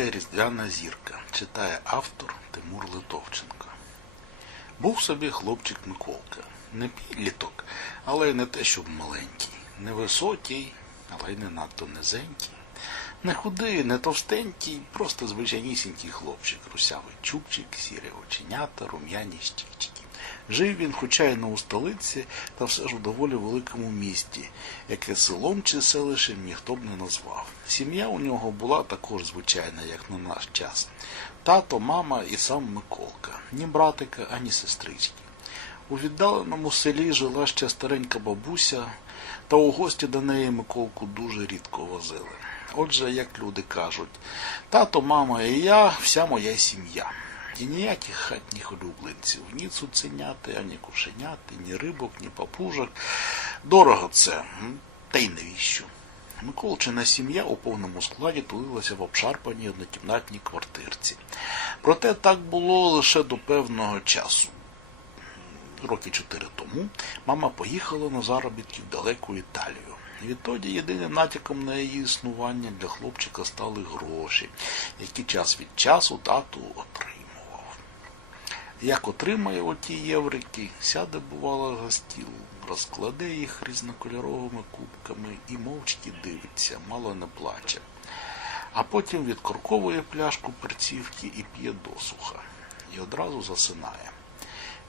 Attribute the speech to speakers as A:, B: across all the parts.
A: таке різдвяна зірка? читає автор Тимур Литовченко. Був собі хлопчик Миколка. Не підліток, але й не те, щоб маленький. Невисокий, але й не надто низенький. Не худий, не товстенький, просто звичайнісінький хлопчик, русявий чубчик, сірі оченята, рум'яні щічки. Жив він, хоча й не у столиці, та все ж у доволі великому місті, яке селом чи селищем ніхто б не назвав. Сім'я у нього була також звичайна, як на наш час. Тато, мама і сам Миколка, ні братика, ані сестрички. У віддаленому селі жила ще старенька бабуся, та у гості до неї Миколку дуже рідко возили. Отже, як люди кажуть, тато, мама і я, вся моя сім'я. І ніяких хатніх улюбленців, ні цуценяти, ані кушеняти, ні рибок, ні папужок. Дорого це, та й навіщо? Миколчина сім'я у повному складі тулилася в обшарпаній однокімнатній квартирці. Проте так було лише до певного часу. Роки чотири тому мама поїхала на заробітки в далеку Італію. Відтоді єдиним натяком на її існування для хлопчика стали гроші, які час від часу тату отримував. Як отримає оті єврики, сяде, бувало, за стіл, розкладе їх різнокольоровими кубками і мовчки дивиться, мало не плаче. А потім відкорковує пляшку перцівки і п'є досуха. І одразу засинає.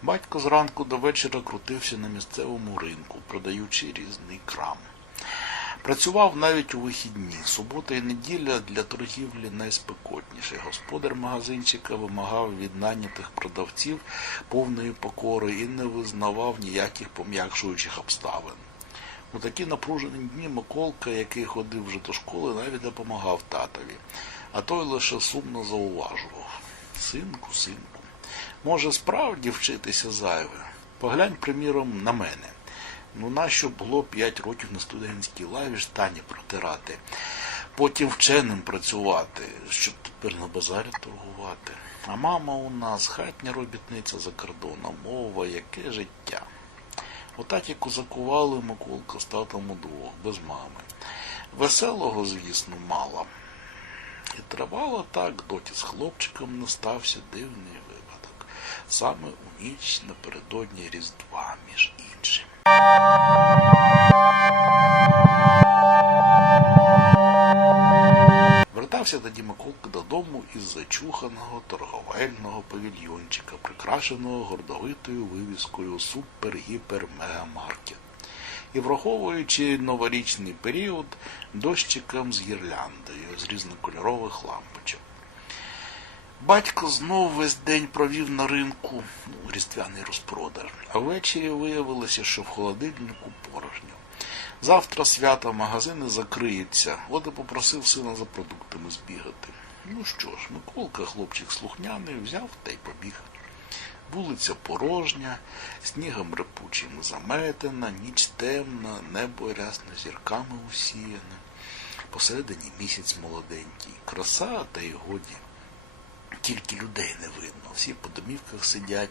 A: Батько зранку до вечора крутився на місцевому ринку, продаючи різний крам. Працював навіть у вихідні. Субота і неділя для торгівлі найспекотніші. Господар магазинчика вимагав від нанятих продавців повної покори і не визнавав ніяких пом'якшуючих обставин. У такі напружені дні Миколка, який ходив вже до школи, навіть допомагав татові, а той лише сумно зауважував. Синку, синку, може справді вчитися зайве? Поглянь, приміром, на мене. Ну, нащо було п'ять років на студентській лаві штані протирати, потім вченим працювати, щоб тепер на базарі торгувати. А мама у нас хатня робітниця за кордоном, мова, яке життя. Отак і козакували Миколка з татом удвох, без мами. Веселого, звісно, мало. І тривало так, доті з хлопчиком не стався дивний випадок. Саме у ніч напередодні Різдва, між іншим. Вертався тоді Миколка додому із зачуханого торговельного павільйончика, прикрашеного гордовитою вивіскою Супер-Гіпер-Мегамаркет. І враховуючи новорічний період дощиком з гірляндою з різнокольорових лампочок. Батько знов весь день провів на ринку ну, різдвяний розпродар, а ввечері виявилося, що в холодильнику порожньо. Завтра свята магазини закриються, от і попросив сина за продуктами збігати. Ну що ж, Миколка, хлопчик слухняний, взяв та й побіг. Вулиця порожня, снігом репучим заметена, ніч темна, небо рясно зірками усіяне. Посередині місяць молоденький, краса та й годі. Тільки людей не видно, всі по домівках сидять,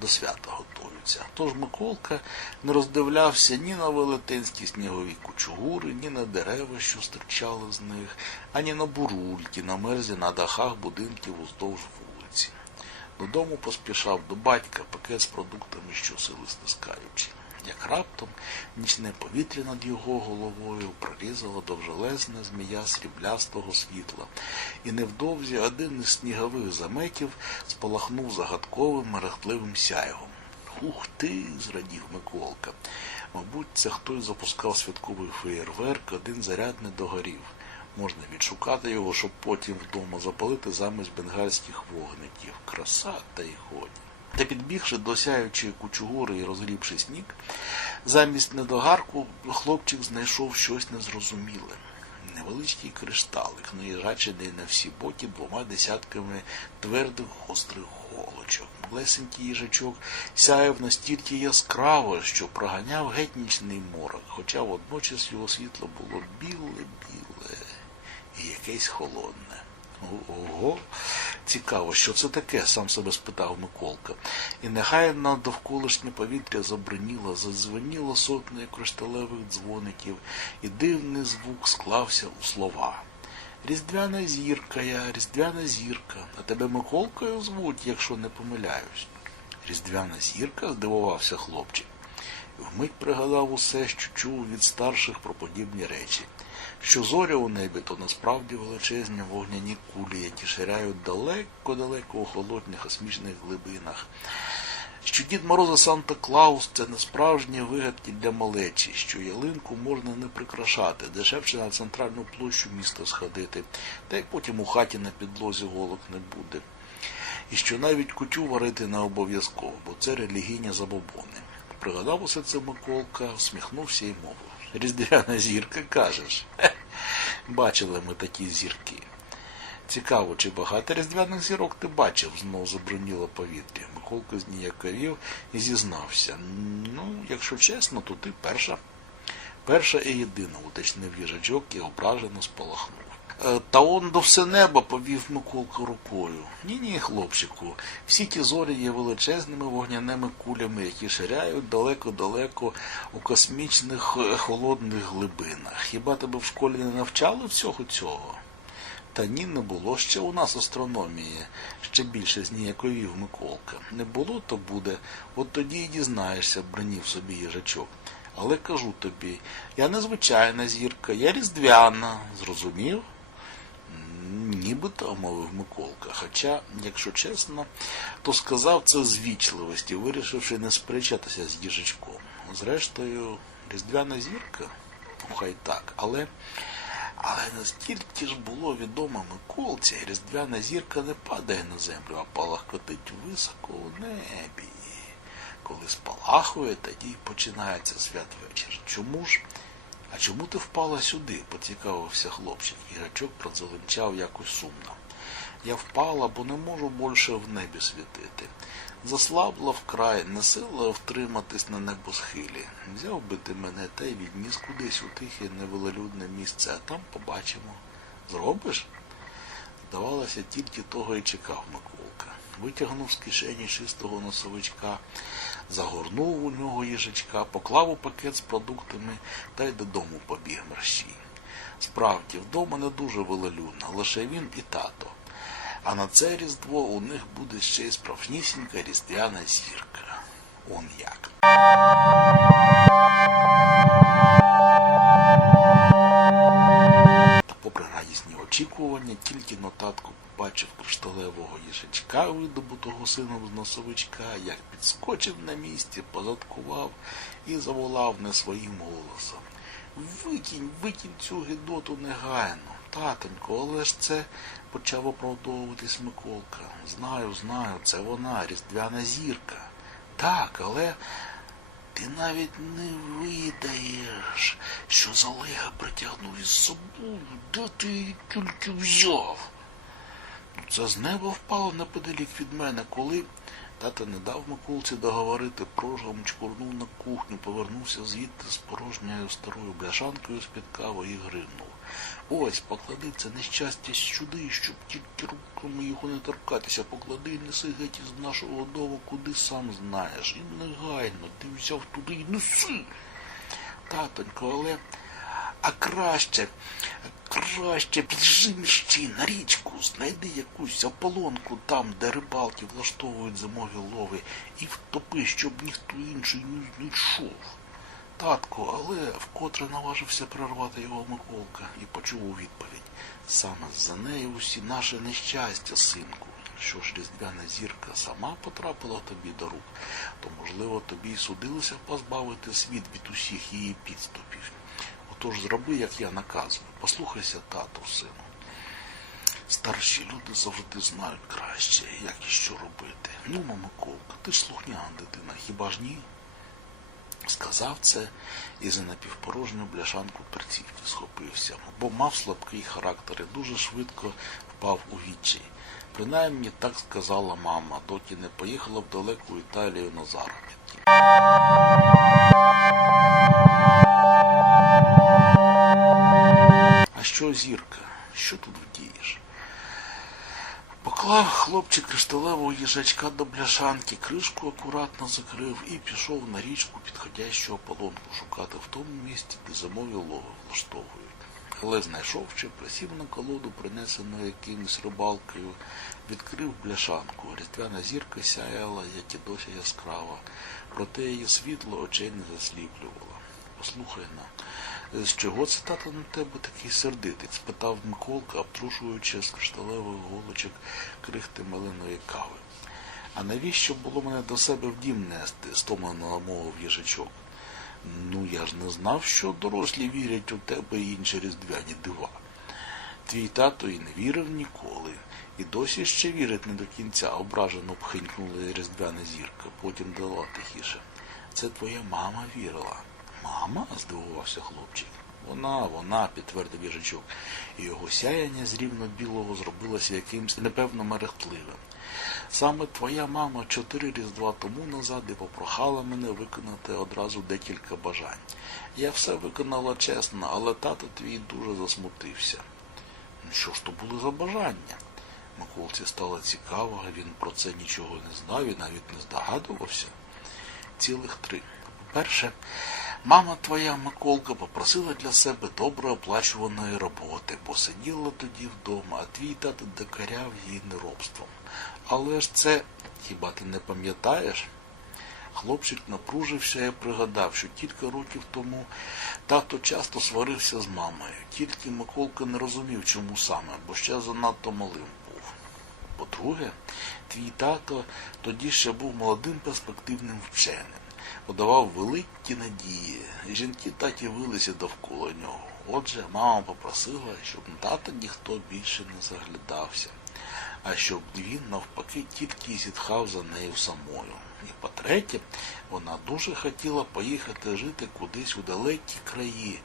A: до свята готуються. Тож Миколка не роздивлявся ні на велетенські снігові кучугури, ні на дерева, що стирчали з них, ані на бурульки, на мерзі на дахах будинків уздовж вулиці. Додому поспішав до батька пакет з продуктами, що сили стискаючи. Як раптом нічне повітря над його головою прорізало довжелезне змія сріблястого світла, і невдовзі один із снігових заметів спалахнув загадковим мерехтливим сяйвом. Ух ти, зрадів Миколка. Мабуть, це хтось запускав святковий феєрверк, один заряд не догорів. Можна відшукати його, щоб потім вдома запалити замість бенгальських вогників. Краса та й годі. Та підбігши до сяючої кучугури і розгрібши сніг, замість недогарку хлопчик знайшов щось незрозуміле. Невеличкий кришталик, наїжачений на всі боки двома десятками твердих гострих голочок. Малесенький їжачок сяяв настільки яскраво, що проганяв геть нічний морок, хоча водночас його світло було біле-біле і якесь холодне. Ого, цікаво, що це таке, сам себе спитав Миколка. І нехай на довколишнє повітря забриніло, задзвоніло сотнею кришталевих дзвоників, і дивний звук склався у слова. Різдвяна зірка я, різдвяна зірка. А тебе Миколкою звуть, якщо не помиляюсь. Різдвяна зірка? здивувався хлопчик. Вмить пригадав усе, що чув від старших про подібні речі. Що зоря у небі, то насправді величезні вогняні кулі, які ширяють далеко-далеко у холодних космічних глибинах. Що Дід Мороз і Санта Клаус це не справжні вигадки для малечі, що ялинку можна не прикрашати, дешевше на центральну площу міста сходити, та й потім у хаті на підлозі голок не буде. І що навіть кутю варити не обов'язково, бо це релігійні забобони. Пригадав усе це Миколка, всміхнувся і мовив. Різдвяна зірка, кажеш. Бачили ми такі зірки. Цікаво, чи багато різдвяних зірок ти бачив, знов заброніло повітря. Миколка зніяковів і зізнався. Ну, якщо чесно, то ти перша. Перша і єдина, уточнив їжачок і ображено спалахнув. «Е, Та он до все неба повів Миколка рукою. Ні, ні, хлопчику, всі ті зорі є величезними вогняними кулями, які ширяють далеко-далеко у космічних е, холодних глибинах. Хіба тебе в школі не навчали всього цього? Та ні, не було ще у нас астрономії, ще більше зніяковів Миколка. Не було, то буде, от тоді й дізнаєшся, бронів собі їжачок. Але кажу тобі, я не звичайна зірка, я різдвяна, зрозумів? «М, Нібито, мовив Миколка. Хоча, якщо чесно, то сказав це з вічливості, вирішивши не сперечатися з їжачком. Зрештою, різдвяна зірка? Хай так, але. Але настільки ж було відомо Миколці, різдвяна зірка не падає на землю, а палахкотить високо у небі. Коли спалахує, тоді починається святвечір. Чому ж? А чому ти впала сюди? поцікавився хлопчик. Ігачок продзеленчав якось сумно. Я впала, бо не можу більше в небі світити. Заслабла вкрай, не сила втриматись на небосхилі. Взяв би ти мене та й відніс кудись у тихе невелолюдне місце, а там побачимо. Зробиш? Здавалося, тільки того і чекав Миколка. Витягнув з кишені чистого носовичка, загорнув у нього їжачка, поклав у пакет з продуктами та й додому побіг мерщій. Справді, вдома не дуже велолюдно, лише він і тато. А на це різдво у них буде ще й справжнісінька різдвяна зірка. Он як. Очікування, тільки нотатку побачив кришталевого їжачка, видобутого сином з носовичка, як підскочив на місці, позадкував і заволав не своїм голосом. Викинь, викинь цю гидоту негайно. Татонько, але ж це почав оправдовуватись Миколка. Знаю, знаю, це вона, різдвяна зірка. Так, але ти навіть не видаєш, що Залига притягнув із собою. Де ти її тільки взяв? Це з неба впало неподалік від мене, коли тата не дав Миколці договорити, прожгом чкурнув на кухню, повернувся звідти з порожньою старою бляшанкою з-під кави і гримнув. Ось, поклади це нещастя сюди, щоб тільки руками його не торкатися. Поклади і неси геть із нашого дому, куди сам знаєш. І негайно ти взяв туди і неси. Татонько, але а краще, краще біжи міщі на річку, знайди якусь ополонку там, де рибалки влаштовують зимові лови, і втопи, щоб ніхто інший не знайшов. Татко, але вкотре наважився прервати його Миколка і почув у відповідь. Саме за нею усі наше нещастя, синку. Що ж різдвяна зірка сама потрапила тобі до рук, то, можливо, тобі й судилося позбавити світ від усіх її підступів. Отож зроби, як я наказую. Послухайся, тату, сину. Старші люди завжди знають краще, як і що робити. Ну, Миколка, ти ж слухняна дитина, хіба ж ні? Сказав це і за напівпорожню бляшанку перцівки схопився, бо мав слабкий характер і дуже швидко впав у відчай. Принаймні так сказала мама, доки не поїхала в далеку Італію на заробітки. Що зірка? Що тут вдієш? Поклав хлопчик кришталевого їжачка до бляшанки, кришку акуратно закрив і пішов на річку підходящого полонку шукати в тому місці, де зимові лови влаштовують. але знайшовши, присів на колоду, принесену якимось рибалкою, відкрив бляшанку. Різдвяна зірка сяяла, як і досі яскрава, проте її світло очей не засліплювало. Послухай на, з чого це тато на тебе такий сердитий? спитав Миколка, обтрушуючи з кришталевих голочок крихти малиної кави. А навіщо було мене до себе в дім нести? стомлено мовив їжачок. Ну, я ж не знав, що дорослі вірять у тебе і інші різдвяні дива. Твій тато і не вірив ніколи, і досі ще вірить не до кінця, ображено пхинькнула різдвяна зірка, потім дала тихіше. Це твоя мама вірила. Мама? здивувався хлопчик. Вона, вона, підтвердив їжачок, і його сяяння з рівно білого зробилося якимсь непевно мерехтливим. Саме твоя мама чотири різдва тому назад і попрохала мене виконати одразу декілька бажань. Я все виконала чесно, але тато твій дуже засмутився. Ну, Що ж то були за бажання? Миколці стало цікаво, він про це нічого не знав і навіть не здогадувався. Цілих три. По-перше, мама твоя Миколка попросила для себе добре оплачуваної роботи, бо сиділа тоді вдома, а твій тато докаряв її неробством. Але ж це хіба ти не пам'ятаєш? Хлопчик напружився і пригадав, що кілька років тому тато часто сварився з мамою. Тільки Миколка не розумів, чому саме, бо ще занадто малим був. По-друге, твій тато тоді ще був молодим перспективним вченим, подавав великі надії, жінки так і вилися довкола нього. Отже, мама попросила, щоб на тата ніхто більше не заглядався, а щоб він навпаки тільки зітхав за нею самою. І по-третє, вона дуже хотіла поїхати жити кудись у далекі краї,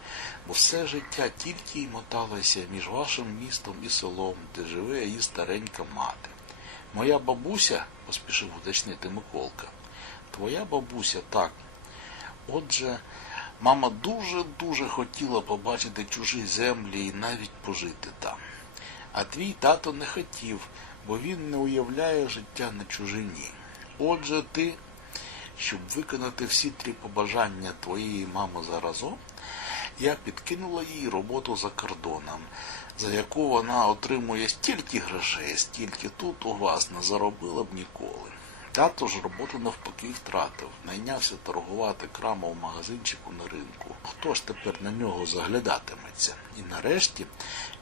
A: бо все життя тільки й моталося між вашим містом і селом, де живе її старенька мати. Моя бабуся, поспішив уточнити Миколка. Твоя бабуся так. Отже, мама дуже-дуже хотіла побачити чужі землі і навіть пожити там. А твій тато не хотів, бо він не уявляє життя на чужині. Отже, ти, щоб виконати всі три побажання твоєї мами заразом, я підкинула їй роботу за кордоном, за яку вона отримує стільки грошей, стільки тут у вас не заробила б ніколи. Тато ж роботу навпаки втратив, найнявся торгувати крама в магазинчику на ринку. Хто ж тепер на нього заглядатиметься? І нарешті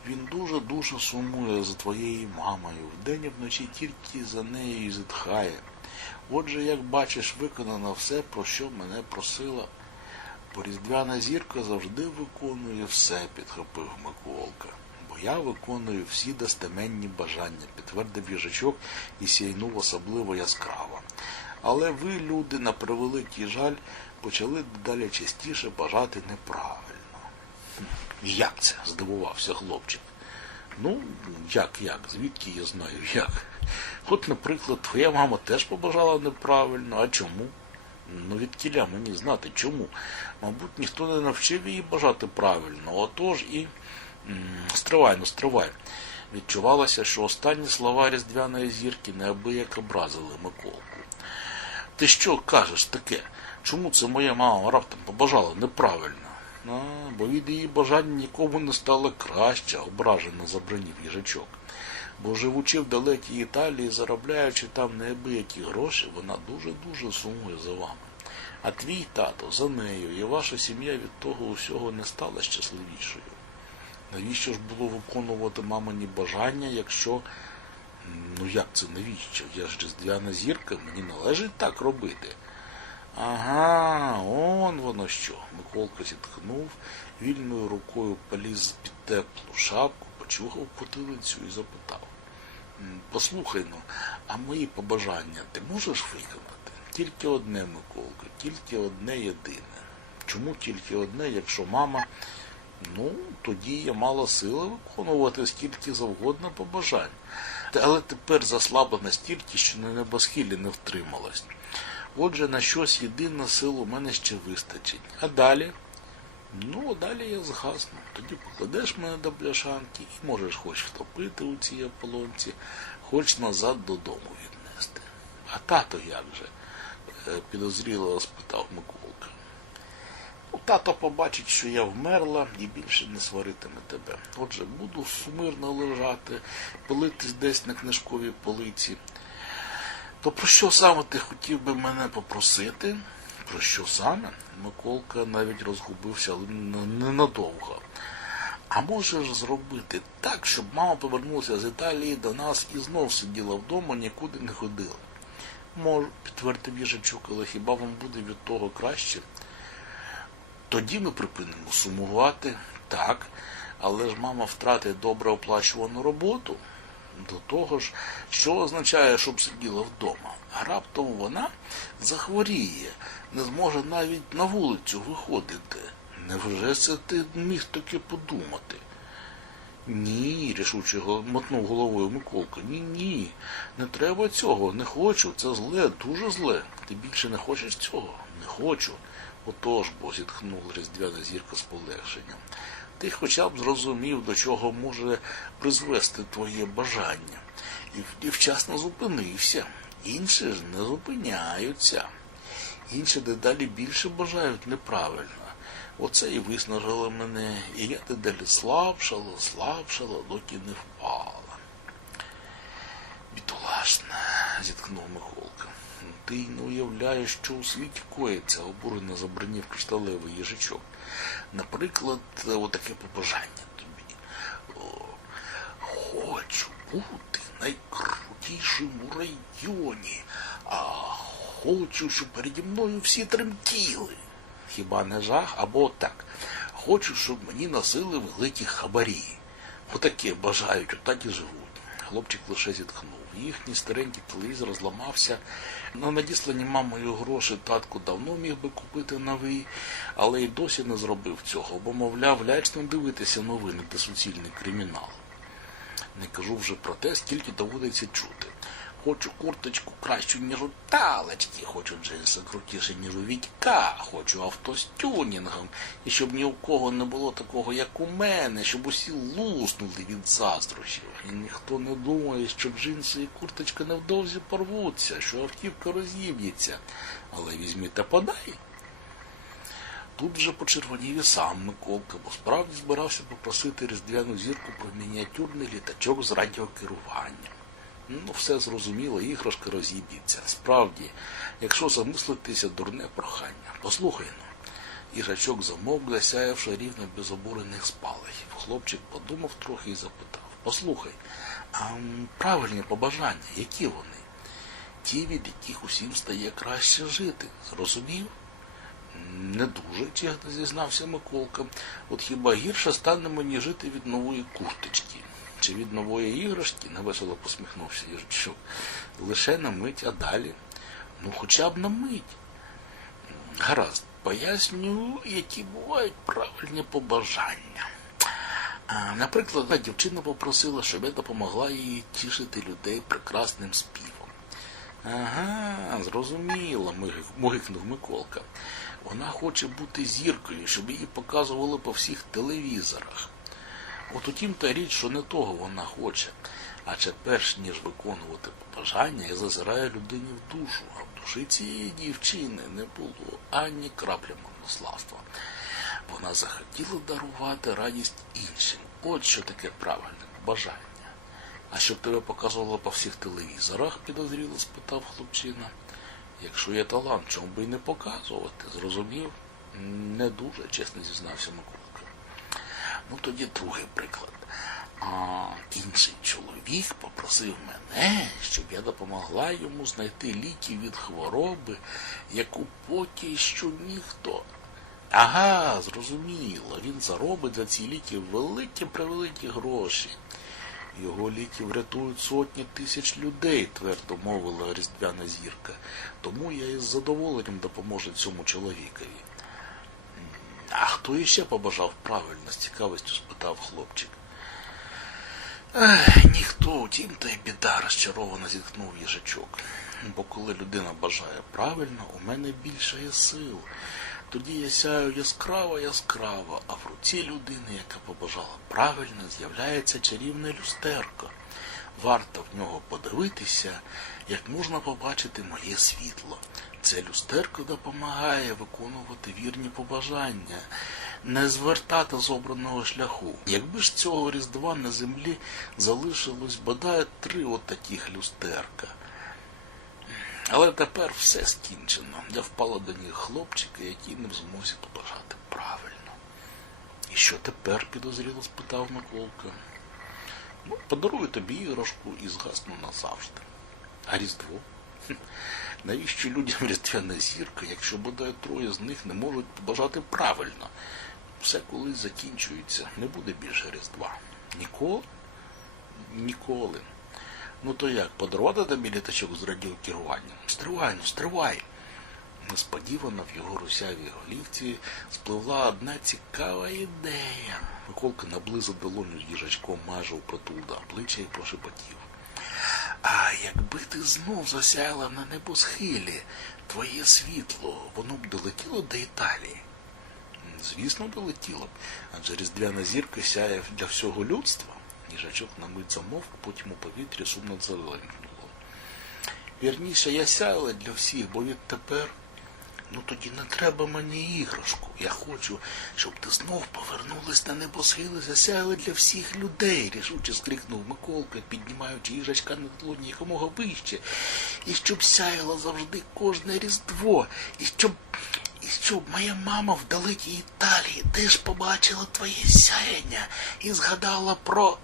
A: він дуже-дуже сумує за твоєю мамою, вдень і вночі тільки за нею і зітхає. Отже, як бачиш, виконано все, про що мене просила. Бо різдвяна зірка завжди виконує все, підхопив Миколка. Бо я виконую всі достеменні бажання, підтвердив їжачок і сяйнув особливо яскраво. Але ви, люди, на превеликий жаль, почали дедалі частіше бажати неправильно. Як це? здивувався хлопчик. Ну, як, як? Звідки я знаю, як? От, наприклад, твоя мама теж побажала неправильно, а чому? Ну, від кіля мені знати чому. Мабуть, ніхто не навчив її бажати правильно, отож і. Стривай, ну стривай. Відчувалося, що останні слова різдвяної зірки неабияк образили Миколку. Ти що кажеш таке? Чому це моя мама раптом побажала неправильно? А, бо від її бажань нікому не стало краще, ображено забранів їжачок. Бо живучи в далекій Італії, заробляючи там неабиякі гроші, вона дуже-дуже сумує за вами. А твій тато за нею і ваша сім'я від того усього не стала щасливішою. Навіщо ж було виконувати мамині бажання, якщо. Ну як це навіщо? Я ж різдвяна зірка, мені належить так робити. Ага, он воно що. Миколка зітхнув, вільною рукою поліз під теплу шапку, почухав потилицю і запитав. Послухай ну, а мої побажання ти можеш виконати? Тільки одне, Миколка, тільки одне єдине. Чому тільки одне, якщо мама. Ну, тоді я мала сили виконувати скільки завгодно побажань. Але тепер заслабла настільки, що на небосхилі не втрималась. Отже, на щось єдине сил у мене ще вистачить. А далі? Ну, а далі я згасну. Тоді покладеш мене до бляшанки і можеш хоч втопити у цій ополонці, хоч назад додому віднести. А тато як же? Е, підозріло спитав Миколка. Тато побачить, що я вмерла і більше не сваритиме тебе. Отже, буду сумирно лежати, пилитись десь на книжковій полиці. То про що саме ти хотів би мене попросити? Про що саме? Миколка навіть розгубився, але ненадовго. А можеш зробити так, щоб мама повернулася з Італії до нас і знов сиділа вдома, нікуди не ходила. Можу, підтвердив їжачок, але хіба вам буде від того краще? Тоді ми припинимо сумувати, так, але ж мама втратить добре оплачувану роботу. До того ж, що означає, щоб сиділа вдома? А раптом вона захворіє, не зможе навіть на вулицю виходити. Невже це ти міг таки подумати? Ні, рішуче мотнув головою Миколка. Ні, ні, не треба цього, не хочу. Це зле, дуже зле. Ти більше не хочеш цього? Не хочу. Отож, бо зітхнув різдвяна зірка з полегшенням. Ти хоча б зрозумів, до чого може призвести твоє бажання. І, вчасно зупинився. Інші ж не зупиняються. Інші дедалі більше бажають неправильно. Оце і виснажило мене, і я дедалі слабшала, слабшала, доки не впала. Бідолашна, зіткнув Михолка. Ти й не уявляєш, що у світі коїться, обурено забронів кришталевий їжачок. Наприклад, отаке побажання тобі. Хочу бути найкрутішим у районі, а хочу, щоб переді мною всі тремтіли. Хіба не жах? Або так. Хочу, щоб мені носили великі хабарі. Отаке бажають, отак і живуть. Хлопчик лише зітхнув. Їхній старенький телевізор зламався. На надіслані мамою гроші татку давно міг би купити новий, але й досі не зробив цього, бо, мовляв, лячно дивитися новини та суцільний кримінал. Не кажу вже про те, скільки доводиться чути. Хочу курточку кращу, ніж у талечки, хочу джинси крутіше, ніж у Вітька, хочу авто з тюнінгом, і щоб ні у кого не було такого, як у мене, щоб усі луснули від заздрощів. І ніхто не думає, що джинси і курточка невдовзі порвуться, що автівка розіб'ється. Але візьми та подай. Тут вже почервонів і сам Миколка, бо справді збирався попросити різдвяну зірку про мініатюрний літачок з радіокеруванням. Ну, все зрозуміло, іграшка розіб'ється. Справді, якщо замислитися, дурне прохання. Послухай ну. Їжачок замовк, засяявши рівно без обурених спалахів. Хлопчик подумав трохи і запитав. Послухай, а правильні побажання, які вони? Ті, від яких усім стає краще жити. Зрозумів? Не дуже, чесно зізнався Миколка. От хіба гірше стане мені жити від нової курточки? Чи від нової іграшки? невесело посміхнувся Їжачок. Лише на мить, а далі. Ну, хоча б на мить. Гаразд, поясню, які бувають правильні побажання. Наприклад, одна дівчина попросила, щоб я допомогла їй тішити людей прекрасним співом. Ага, зрозуміло, мигик- мугикнув Миколка. Вона хоче бути зіркою, щоб її показували по всіх телевізорах. От утім та річ, що не того вона хоче. Адже перш ніж виконувати побажання, я зазираю людині в душу, а в душі цієї дівчини не було ані краплі марнославства. Вона захотіла дарувати радість іншим. От що таке правильне бажання. А щоб тебе показувало по всіх телевізорах, підозріло спитав хлопчина. Якщо є талант, чому би і не показувати? Зрозумів? Не дуже, чесно зізнався Миколка. Ну тоді другий приклад. А інший чоловік попросив мене, щоб я допомогла йому знайти ліки від хвороби, яку поки що ніхто. Ага, зрозуміло, він заробить за ці ліки великі превеликі гроші. Його ліки врятують сотні тисяч людей, твердо мовила різдвяна зірка. Тому я із задоволенням допоможу цьому чоловікові. А хто іще побажав правильно? з цікавістю спитав хлопчик. Ех, ніхто, утім, та й біда, розчаровано зітхнув їжачок. Бо коли людина бажає правильно, у мене більше є сил. Тоді я сяю яскраво яскраво, а в руці людини, яка побажала правильно, з'являється чарівне люстерко. Варто в нього подивитися, як можна побачити моє світло. Це люстерко допомагає виконувати вірні побажання, не звертати з обраного шляху. Якби ж цього різдва на землі залишилось бодай три отаких люстерка. Але тепер все скінчено. Я впала до ніг хлопчика, який не в змозі побажати правильно. І що тепер? підозріло спитав Миколка. Подарую тобі іграшку і згасну назавжди. А Різдво? Навіщо людям різдвяна зірка, якщо бодай троє з них не можуть побажати правильно? Все колись закінчується, не буде більше Різдва. Ніколи? Ніколи. Ну то як, подарувати тобі літачок з радіокеруванням? Стривай, ну стривай. Несподівано в його русявій голівці спливла одна цікава ідея. Миколка наблизив долоню їжачком майже впритул до обличчя і прошепотів. А якби ти знов засяяла на небосхилі, твоє світло, воно б долетіло до Італії? Звісно, долетіло б, адже різдвяна зірка сяє для всього людства. Їжачок на мить замовк, потім у повітрі сумно заленькнуло. Вірніше, я сяяла для всіх, бо відтепер, ну тоді не треба мені іграшку. Я хочу, щоб ти знов повернулась на небосхили, засяяла для всіх людей, рішуче скрикнув Миколка, піднімаючи їжачка на долоні якомога вище, і щоб сяяло завжди кожне різдво, і щоб. І щоб моя мама в далекій Італії теж побачила твоє сяяння і згадала про.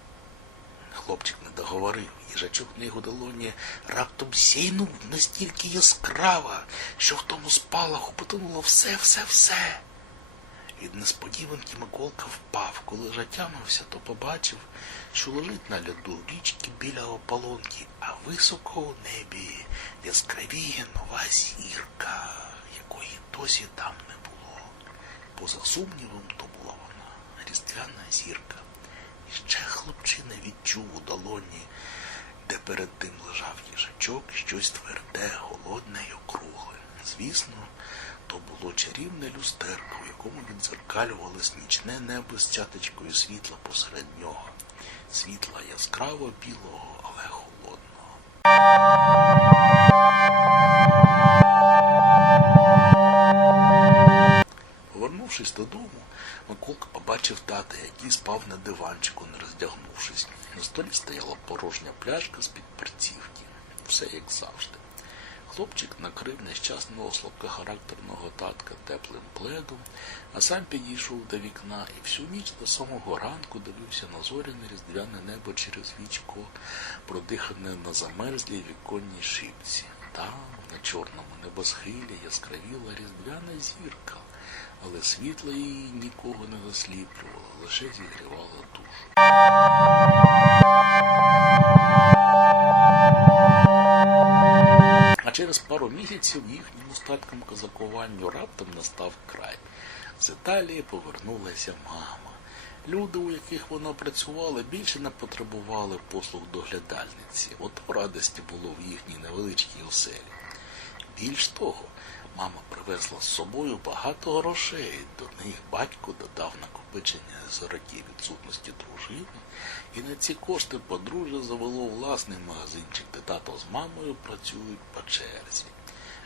A: Хлопчик не договорив. Їжачок на його долоні раптом сяйнув настільки яскраво, що в тому спалаху потонуло все, все, все. Від несподіванки Миколка впав. Коли тямився, то побачив, що лежить на льоду річки біля ополонки, а високо у небі яскравіє нова зірка, якої досі там не було. Поза сумнівом, то була вона, різдвяна зірка. І ще хлопчина відчув у долоні, де перед тим лежав їжачок, щось тверде, голодне й округле. Звісно, то було чарівне люстерко, в якому відзеркалювалось нічне небо з цяточкою світла посеред нього. Світла яскраво білого, але холодного. Повернувшись додому, Миколка побачив тата, який спав на диванчику, не роздягнувшись. На столі стояла порожня пляшка з-під перцівки. Все як завжди. Хлопчик накрив нещасного слабкохарактерного татка теплим пледом, а сам підійшов до вікна і всю ніч до самого ранку дивився на зоряне різдвяне небо через вічко, продихане на замерзлій віконній шибці. Там, на чорному небосхилі, яскравіла різдвяна зірка, але світло її нікого не засліплювало, лише зігрівало душу. А через пару місяців їхньому статкому козакуванню раптом настав край. З Італії повернулася мама. Люди, у яких вона працювала, більше не потребували послуг доглядальниці. Ото радості було в їхній невеличкій оселі. Більш того, мама привезла з собою багато грошей. До них батько додав накопичення з років відсутності дружини, і на ці кошти подружжя завело власний магазинчик, де тато з мамою працюють по черзі.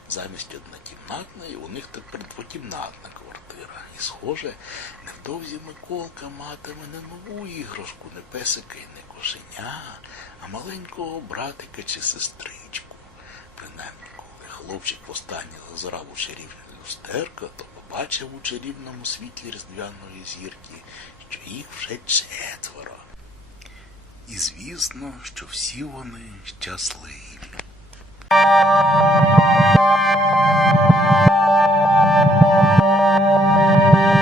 A: Замість однокімнатної у них тепер двокімнатна квартира. І, схоже, невдовзі Миколка матиме не нову іграшку, не песика і не кошеня, а маленького братика чи сестричку. Принаймні, хлопчик востаннє зазирав у чарівне люстерко, то побачив у чарівному світлі різдвяної зірки, що їх вже четверо. І звісно, що всі вони щасливі.